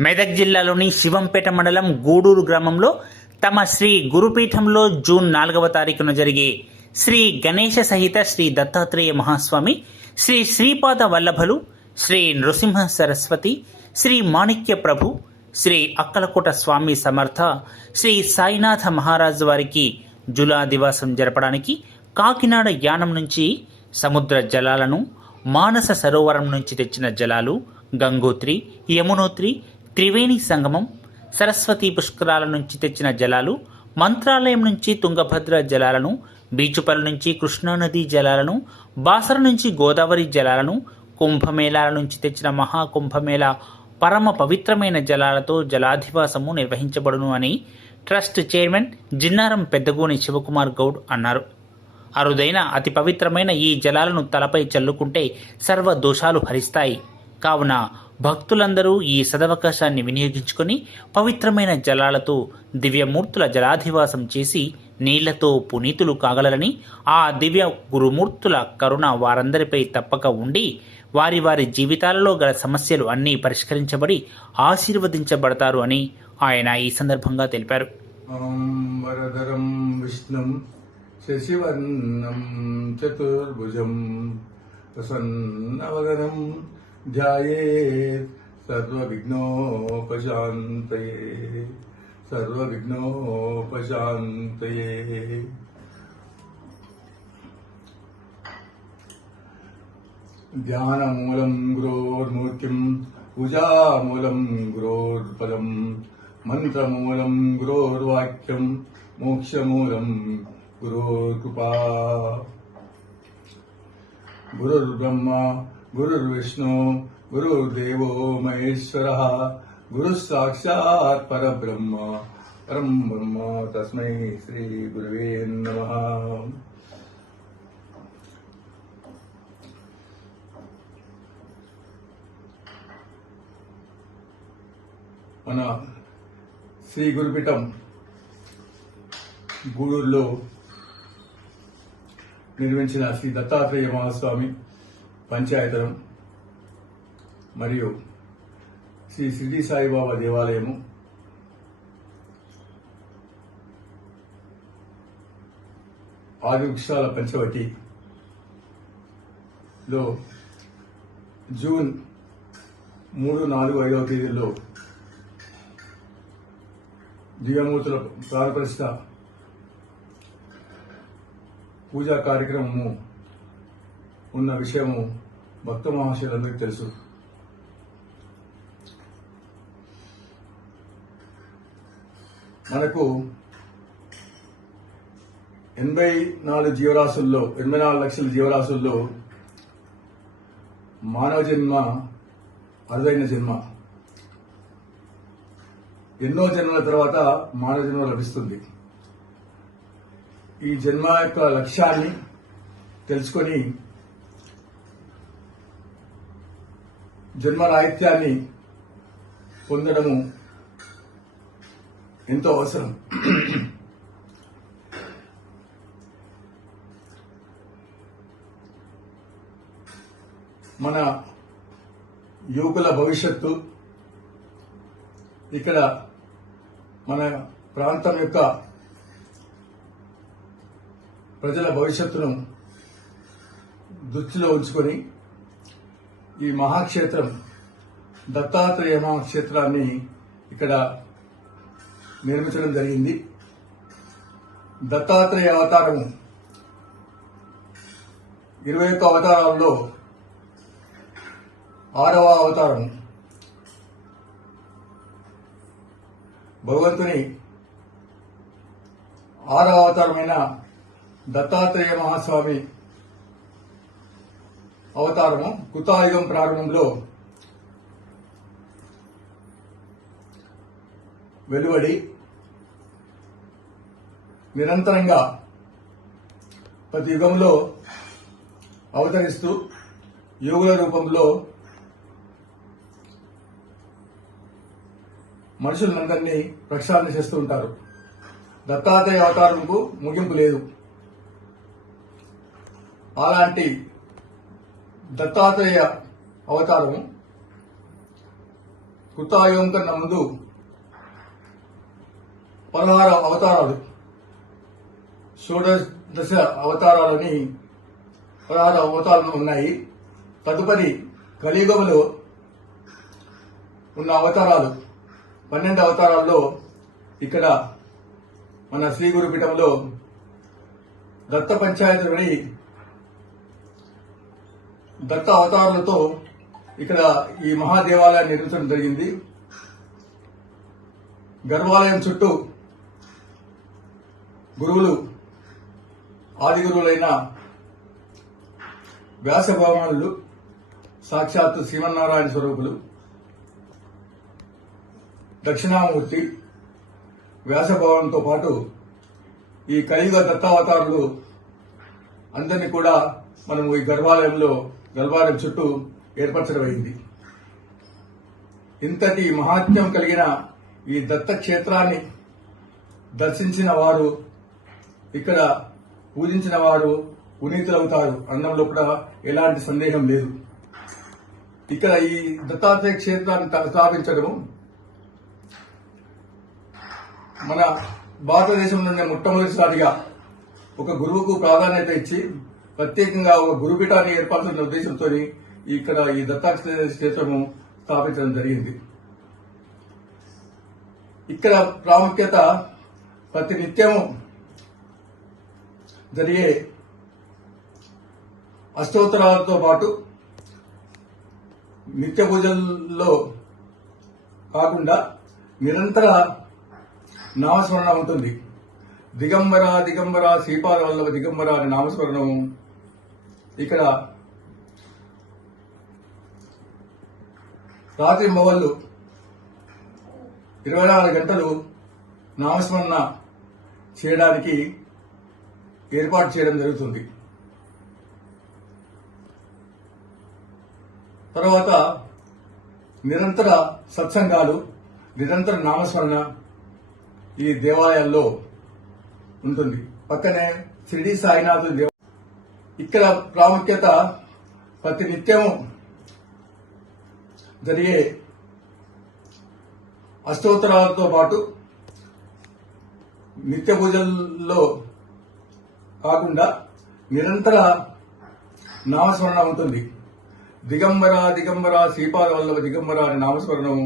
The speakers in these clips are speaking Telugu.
మెదక్ జిల్లాలోని శివంపేట మండలం గూడూరు గ్రామంలో తమ శ్రీ గురుపీఠంలో జూన్ నాలుగవ తారీఖున జరిగే శ్రీ గణేశ సహిత శ్రీ దత్తాత్రేయ మహాస్వామి శ్రీ శ్రీపాద వల్లభలు శ్రీ నృసింహ సరస్వతి శ్రీ మాణిక్య ప్రభు శ్రీ అక్కలకోట స్వామి సమర్థ శ్రీ సాయినాథ మహారాజు వారికి జులా దివాసం జరపడానికి కాకినాడ యానం నుంచి సముద్ర జలాలను మానస సరోవరం నుంచి తెచ్చిన జలాలు గంగోత్రి యమునోత్రి త్రివేణి సంగమం సరస్వతి పుష్కరాల నుంచి తెచ్చిన జలాలు మంత్రాలయం నుంచి తుంగభద్ర జలాలను బీచుపల్ నుంచి కృష్ణానదీ జలాలను బాసర నుంచి గోదావరి జలాలను కుంభమేళాల నుంచి తెచ్చిన మహాకుంభమేళ పరమ పవిత్రమైన జలాలతో జలాధివాసము నిర్వహించబడును అని ట్రస్ట్ చైర్మన్ జిన్నారం పెద్దగోని శివకుమార్ గౌడ్ అన్నారు. అరుదైన అతి పవిత్రమైన ఈ జలాలను తలపై చల్లుకుంటే సర్వ దోషాలు హరిస్తాయి. కావున భక్తులందరూ ఈ సదవకాశాన్ని వినియోగించుకొని పవిత్రమైన జలాలతో దివ్యమూర్తుల జలాధివాసం చేసి నీళ్ళతో పునీతులు కాగలరని ఆ దివ్య గురుమూర్తుల కరుణ వారందరిపై తప్పక ఉండి వారి వారి జీవితాలలో గల సమస్యలు అన్నీ పరిష్కరించబడి ఆశీర్వదించబడతారు అని ఆయన ఈ సందర్భంగా తెలిపారు. శశివర్ణం చతుర్భుజం ప్రసన్నవదనం ध्याए सर्विघ्नोपात सर्विघ्नोपात ध्यान मूलम गुरोर्मूर्ति पूजा मूलम गुरोर्मूर्तिं मंत्र मूलम गुरोर्वाक्यम मोक्ष मूलम गुरोर्कृपा। गुरुर्ब्रह्मा గురుర్విష్ణు గురుర్దేవో మహేశ్వర గురు సాక్షాత్ పరబ్రహ్మ పరం బ్రహ్మ తస్మై శ్రీ గురువే నమః. మన శ్రీ గురుపీఠం గూడూరులో నిర్మించిన శ్రీ దత్తాత్రేయ మహాస్వామి పంచాయతనం మరియు శ్రీ షిర్డి సాయిబాబా దేవాలయము. ఆది వృక్షాల పంచవటిలో జూన్ మూడు నాలుగు ఐదవ తేదీల్లో దివ్యమూర్తుల ప్రాణప్రతిష్ఠ పూజా కార్యక్రమము ఉన్న విషయము భక్త మహాశయులందరికీ తెలుసు. మనకు ఎనభై నాలుగు జీవరాశుల్లో ఎనభై నాలుగు లక్షల జీవరాశుల్లో మానవ జన్మ అరుదైన జన్మ. ఎన్నో జన్మల తర్వాత మానవ జన్మ లభిస్తుంది. ఈ జన్మ యొక్క లక్ష్యాన్ని తెలుసుకొని జన్మ రాహిత్యాన్ని పొందడము ఎంతో అవసరం. మన యువకుల భవిష్యత్తు ఇక్కడ మన ప్రాంతం యొక్క ప్రజల భవిష్యత్తును దృష్టిలో ఉంచుకొని ఈ మహాక్షేత్రం దత్తాత్రేయ మహాక్షేత్రాన్ని ఇక్కడ నిర్మించడం జరిగింది. దత్తాత్రేయ అవతారము ఇరవై ఒక్క అవతారాల్లో ఆరవ అవతారం భగవంతుని ఆరవ అవతారమైన దత్తాత్రేయ మహాస్వామి అవతారము కుతాయుగం ప్రారంభంలో వెలువడి నిరంతరంగా ప్రతి యుగంలో అవతరిస్తూ యోగుల రూపంలో మనుషులందరినీ ప్రక్షాళన చేస్తూ ఉంటారు. దత్తాత్రేయ అవతారంకు ముగింపు లేదు. అలాంటి దత్తాత్రేయ అవతారం కృతాయుగం కన్నా ముందు పదహారు అవతారాలు షోడశ అవతారాలని పదహారు అవతారాలు ఉన్నాయి. తదుపరి కలియుగంలో ఉన్న అవతారాలు పన్నెండు అవతారాల్లో ఇక్కడ మన శ్రీ గురుపీఠంలో దత్త పంచాయతీ దత్త అవతారులతో ఇక్కడ ఈ మహాదేవాలయాన్ని నిర్మించడం జరిగింది. గర్వాలయం చుట్టూ గురువులు ఆది గురువులైన వ్యాస భగవానులు సాక్షాత్ శ్రీమన్నారాయణ స్వరూపులు దక్షిణామూర్తి వ్యాసభవనంతో పాటు ఈ కలియుగ దత్తావతారులు అందరినీ కూడా మనము ఈ గర్భాలయంలో గర్భాలయం చుట్టూ ఏర్పరచడం అయింది ఇంతటి మహాత్మ్యం కలిగిన ఈ దత్త క్షేత్రాన్ని దర్శించిన వారు ఇక్కడ పూజించిన వారు పునీతులవుతారు అన్నంలో కూడా ఎలాంటి సందేహం లేదు. ఇక్కడ ఈ దత్తాత్రేయ క్షేత్రాన్ని స్థాపించడం మన భారతదేశంలోనే మొట్టమొదటిసారిగా ఒక గురువుకు ప్రాధాన్యత ఇచ్చి ప్రత్యేకంగా ఒక గురుపీఠాన్ని ఏర్పరచిన ఉద్దేశంతో ఇక్కడ ఈ దత్తాత్రేయ క్షేత్రము స్థాపించడం జరిగింది. ఇక్కడ ప్రాముఖ్యత ప్రతి నిత్యము జరిగే అష్టోత్తరాలతో పాటు నిత్య పూజల్లో కాకుండా నిరంతర నామస్మరణ ఉంటుంది. దిగంబర దిగంబర శ్రీపాద వల్లభ దిగంబర అనే నామస్మరణం ఇక్కడ రాత్రి మొవళ్ళు ఇరవై నాలుగు గంటలు నామస్మరణ చేయడానికి ఏర్పాటు చేయడం జరుగుతుంది. తర్వాత నిరంతర సత్సంగాలు నిరంతర నామస్మరణ ఈ దేవాలయాల్లో ఉంటుంది. పక్కనే షిరిడి సాయినాథుని దేవ ఇక్కడ ప్రాముఖ్యత ప్రతి నిత్యము జరిగే అష్టోత్తరాలతో పాటు నిత్య పూజల్లో కాకుండా నిరంతర నామస్మరణ ఉంటుంది. దిగంబర దిగంబర శ్రీపాద వల్లవ దిగంబర అనే నామస్మరణం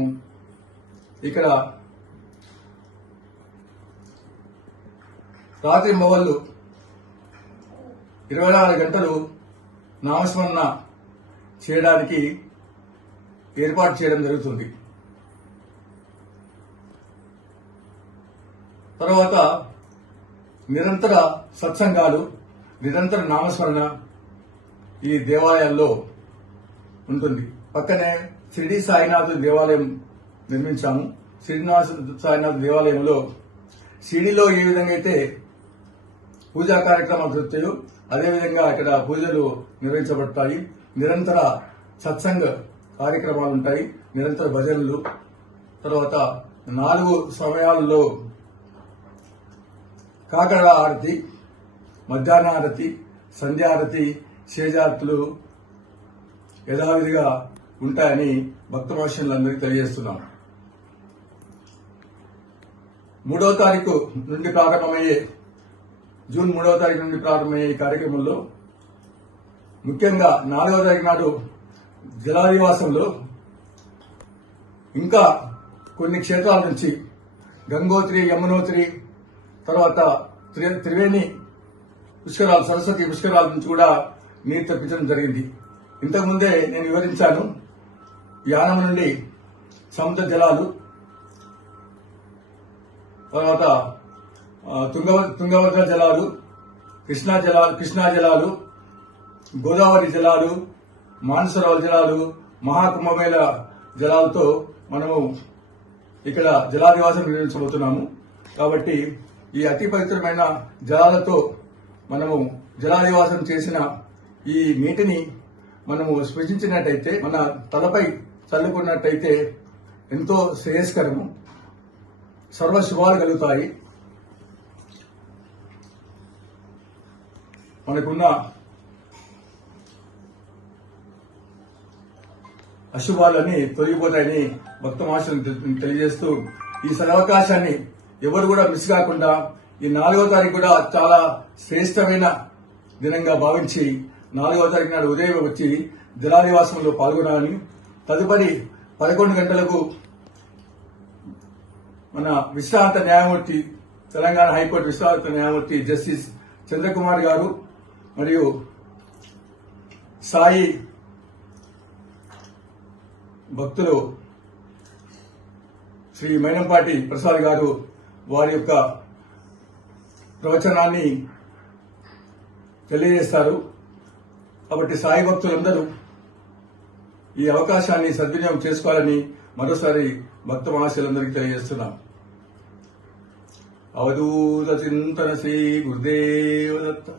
ఇక్కడ రాత్రి మొవళ్ళు ఇరవై నాలుగు గంటలు నామస్మరణ చేయడానికి ఏర్పాటు చేయడం జరుగుతుంది. తర్వాత నిరంతర సత్సంగాలు నిరంతర నామస్మరణ ఈ దేవాలయాల్లో ఉంటుంది. పక్కనే షిరిడి సాయినాథ్ దేవాలయం నిర్మించాము. శ్రీనివాస సాయినాథ్ దేవాలయంలో షిరిడిలో ఏ విధంగా అయితే పూజా కార్యక్రమాలు జరుగుతాయో అదేవిధంగా ఇక్కడ పూజలు నిర్వహించబడతాయి. నిరంతర సత్సంగ కార్యక్రమాలు ఉంటాయి నిరంతర భజనలు. తర్వాత నాలుగు సమయాల్లో కాకర ఆరతి మధ్యాహ్న ఆరతి సంధ్యారతి శేజార్తులు యథావిధిగా ఉంటాయని భక్త మహర్షులందరికీ తెలియజేస్తున్నాం. మూడవ తారీఖు నుండి ప్రారంభమయ్యే జూన్ మూడవ తారీఖు నుండి ప్రారంభమయ్యే ఈ కార్యక్రమంలో ముఖ్యంగా నాలుగవ తారీఖు నాడు జలాదివాసంలో ఇంకా కొన్ని క్షేత్రాల నుంచి గంగోత్రి యమునోత్రి తర్వాత త్రి- త్రివేణి పుష్కరాలు సరస్వతి పుష్కరాల నుంచి కూడా నీరు తెప్పించడం జరిగింది. ఇంతకుముందే నేను వివరించాను యానం నుండి సముద్ర జలాలు తర్వాత తుంగ తుంగవ తుంగభద్ర జలాలు కృష్ణా జలాలు కృష్ణా జలాలు గోదావరి జలాలు మానసరోవర జలాలు మహాకుంభమేళ జలాలతో మనము ఇక్కడ జలాదివాసం నిర్వహించబోతున్నాము. కాబట్టి ఈ అతి పవిత్రమైన జలాలతో మనము జలాదివాసం చేసిన ఈ నీటిని మనము స్పృశించినట్టయితే మన తలపై చల్లుకున్నట్టయితే ఎంతో శ్రేయస్కరము. సర్వ శుభాలు కలుగుతాయి. మనకున్న అశుభాలన్నీ తొలగిపోతాయని భక్త మహాశులను తెలియజేస్తూ ఈ సదవకాశాన్ని ఎవరు కూడా మిస్ కాకుండా ఈ నాలుగో తారీఖు కూడా చాలా శ్రేష్టమైన దినంగా భావించి నాలుగవ తారీఖు నాడు ఉదయం వచ్చి జలాదివాసంలో పాల్గొనాలని తదుపరి పదకొండు గంటలకు మన విశ్రాంత న్యాయమూర్తి తెలంగాణ హైకోర్టు విశ్రాంత న్యాయమూర్తి జస్టిస్ చంద్రకుమార్ గారు మరియు సాయి భక్తులు శ్రీ మైనంపాటి ప్రసాద్ గారు వారి యొక్క ప్రవచనాన్ని తెలియజేస్తారు. కాబట్టి సాయి భక్తులందరూ ఈ అవకాశాన్ని సద్వినియోగం చేసుకోవాలని మరోసారి భక్త మహాశులందరికీ తెలియజేస్తున్నాం. అవధూత చింతన శ్రీ గురుదేవ దత్త